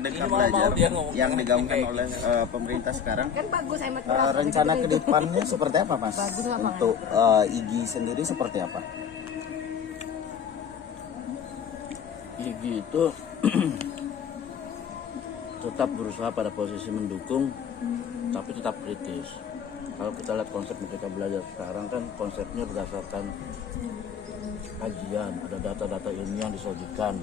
Merdeka Belajar yang digaungkan oleh pemerintah sekarang. Kan bagus hemat Rencana ke depannya seperti apa, Mas? Bagus, Untuk IGI sendiri seperti apa? IGI itu tetap berusaha pada posisi mendukung, tapi tetap kritis. Kalau kita lihat konsep Merdeka Belajar sekarang kan konsepnya berdasarkan kajian, ada data-data ilmiah yang disajikan.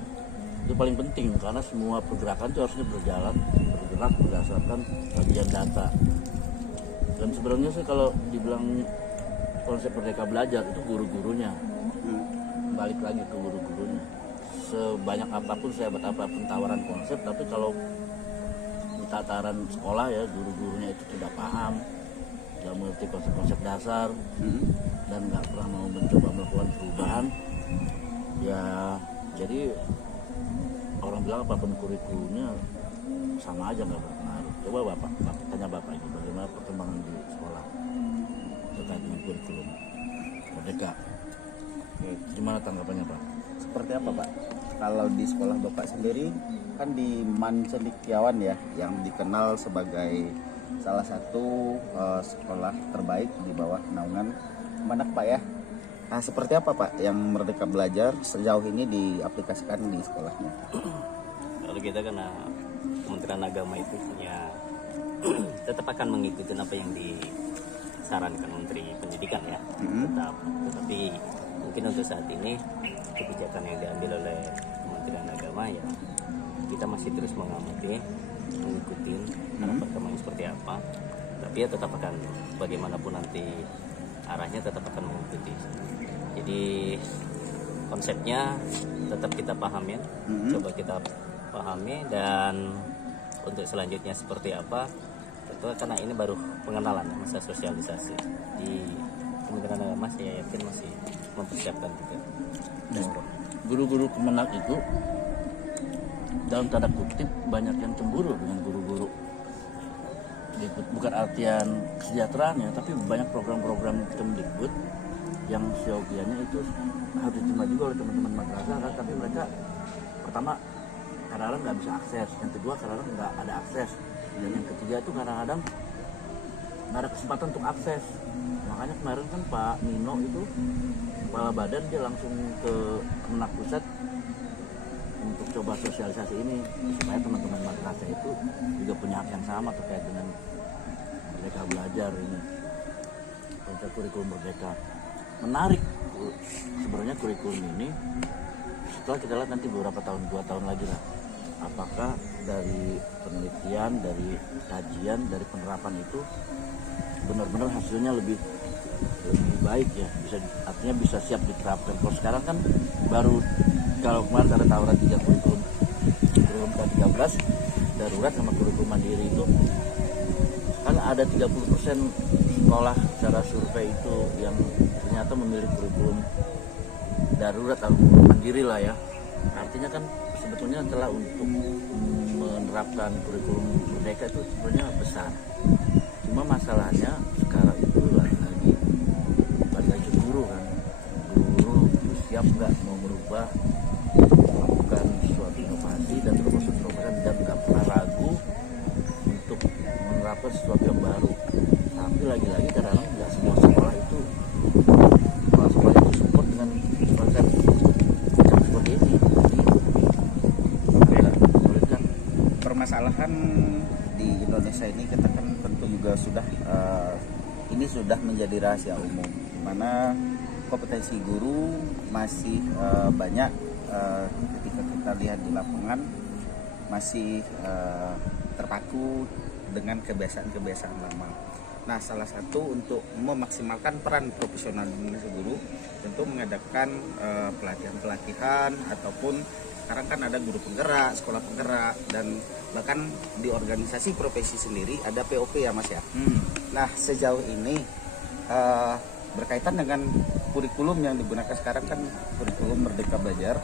Itu paling penting karena semua pergerakan itu harusnya bergerak berdasarkan kajian data. Dan sebenarnya sih kalau dibilang konsep Merdeka Belajar itu guru-gurunya, balik lagi ke guru-gurunya. Sebanyak apapun, sehebat apapun tawaran konsep, tapi kalau di tataran sekolah ya guru-gurunya itu tidak paham, tidak mengerti konsep-konsep dasar, dan nggak pernah mau mencoba melakukan perubahan, ya jadi orang bilang apapun kurikulumnya sama aja nggak berpengaruh. Coba bapak tanya bapak ini bagaimana perkembangan di sekolah terkait dengan kurikulum Merdeka. Gimana tanggapannya Pak? Seperti apa, Pak? Kalau di sekolah Bapak sendiri kan di Man Cendekiawan ya, yang dikenal sebagai salah satu sekolah terbaik di bawah naungan Kemenak, Pak ya. Nah, seperti apa Pak yang Merdeka Belajar sejauh ini diaplikasikan di sekolahnya? Kalau kita karena Kementerian Agama itu punya tetap akan mengikuti apa yang disarankan Menteri Pendidikan ya, tetapi mungkin untuk saat ini kebijakan yang diambil oleh Kementerian Agama ya kita masih terus mengamati, mengikuti arah perkembangan seperti apa, tapi ya tetap akan bagaimanapun nanti arahnya tetap akan mengikuti. Jadi konsepnya tetap kita pahami, coba kita pahami, dan untuk selanjutnya seperti apa tentu karena ini baru pengenalan masa sosialisasi di Kementerian Agama, saya yakin masih mempersiapkan juga. Guru-guru Kemenak itu dalam tanda kutip banyak yang cemburu dengan guru-guru. Bukan artian kesejahteraannya, tapi banyak program-program Kemdikbud yang siogianya itu harus diterima juga oleh teman-teman madrasah kan, tapi mereka pertama kadang-kadang nggak bisa akses, yang kedua kadang-kadang nggak ada akses, dan yang ketiga itu kadang-kadang nggak ada kesempatan untuk akses. Makanya kemarin kan Pak Nino itu kepala badan, dia langsung ke Kemenak Pusat untuk coba sosialisasi ini supaya teman-teman madrasah itu juga punya hak yang sama terkait dengan Merdeka Belajar ini, konsep kurikulum Merdeka. Menarik sebenarnya kurikulum ini setelah kita lihat nanti beberapa tahun, 2 tahun lagi lah, apakah dari penelitian, dari kajian, dari penerapan itu benar-benar hasilnya lebih baik ya, artinya bisa siap diterapkan. Kalau sekarang kan baru, kalau kemarin ada tawaran 3 kurikulum K13 darurat sama kurikulum mandiri itu kan ada 30% sekolah secara survei itu yang ternyata memilih kurikulum darurat atau mandiri lah ya. Artinya kan sebetulnya telah untuk menerapkan kurikulum Merdeka itu sebenarnya besar. Cuma masalahnya sekarang itu lagi guru kan, guru itu siap nggak mau merubah, melakukan suatu inovasi dan terobosan dan nggak pernah ragu untuk menerapkan sesuatu yang baru. Tapi lagi-lagi kadang-kadang nggak semua sekolah itu support dengan konsep yang seperti ini. Jadi sulit kan. Permasalahan di Indonesia ini kita kan tentu juga sudah ini sudah menjadi rahasia umum, di mana kompetensi guru masih banyak ketika kita lihat di lapangan masih terpaku dengan kebiasaan-kebiasaan lama. Nah, salah satu untuk memaksimalkan peran profesional Indonesia guru tentu mengadakan pelatihan-pelatihan, ataupun sekarang kan ada guru penggerak, sekolah penggerak, dan bahkan di organisasi profesi sendiri ada POP ya Mas ya. Nah, sejauh ini berkaitan dengan kurikulum yang digunakan sekarang kan kurikulum Merdeka Belajar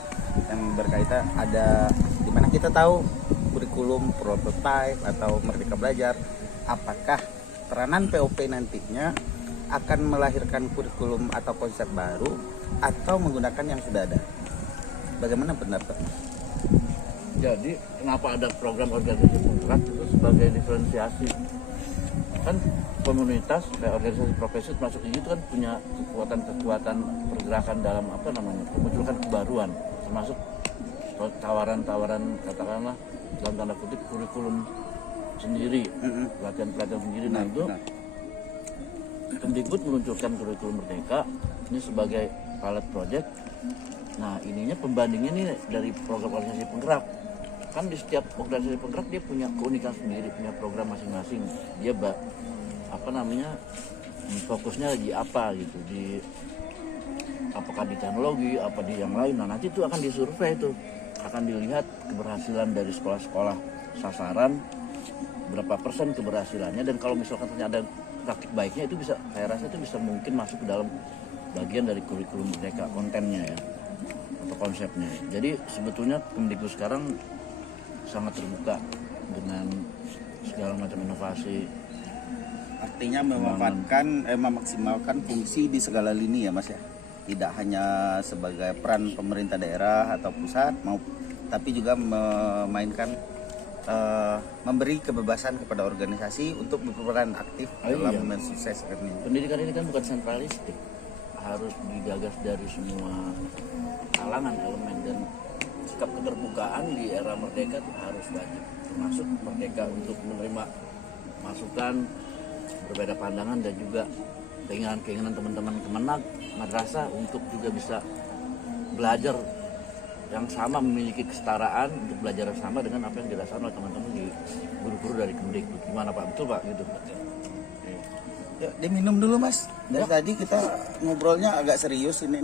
yang berkaitan ada dimana kita tahu kurikulum prototype atau Merdeka Belajar, apakah peranan POP nantinya akan melahirkan kurikulum atau konsep baru atau menggunakan yang sudah ada? Bagaimana pendapat? Jadi kenapa ada program organisasi penggerak itu sebagai diferensiasi? Kan komunitas kayak organisasi profesi masuk itu kan punya kekuatan pergerakan dalam apa namanya, memunculkan kebaruan, termasuk tawaran-tawaran katakanlah dalam tanda kutip kurikulum sendiri, pelatihan-pelatihan sendiri. Nah itu Kemdikbud meluncurkan kurikulum Merdeka ini sebagai pilot project. Nah ininya pembandingnya nih dari program organisasi penggerak. Kan di setiap organisasi penggerak dia punya keunikan sendiri, punya program masing-masing. Dia apa namanya, fokusnya di apa gitu, di apakah di teknologi, apa di yang lain. Nah nanti itu akan disurvei, itu akan dilihat keberhasilan dari sekolah-sekolah sasaran, berapa persen keberhasilannya, dan kalau misalkan ternyata ada praktik baiknya itu bisa, saya rasa itu bisa mungkin masuk ke dalam bagian dari kurikulum Merdeka, kontennya ya, atau konsepnya. Jadi sebetulnya Kemdikbud sekarang sangat terbuka dengan segala macam inovasi. Artinya memaksimalkan fungsi di segala lini ya Mas ya. Tidak hanya sebagai peran pemerintah daerah atau pusat, tapi juga memberi kebebasan kepada organisasi untuk berperan aktif dalam mensukseskan ini. Pendidikan ini kan bukan sentralistik, harus digagas dari semua kalangan elemen, dan sikap keterbukaan di era merdeka itu harus wajib, termasuk merdeka untuk menerima masukan, berbeda pandangan, dan juga keinginan teman-teman kemenag, madrasah untuk juga bisa belajar yang sama, memiliki kesetaraan untuk belajar yang sama dengan apa yang dirasakan oleh teman-teman di guru-guru dari Kemdikbud. Gimana Pak? Betul Pak? Gitu. Ya, diminum dulu Mas. Dari tadi kita ngobrolnya agak serius ini.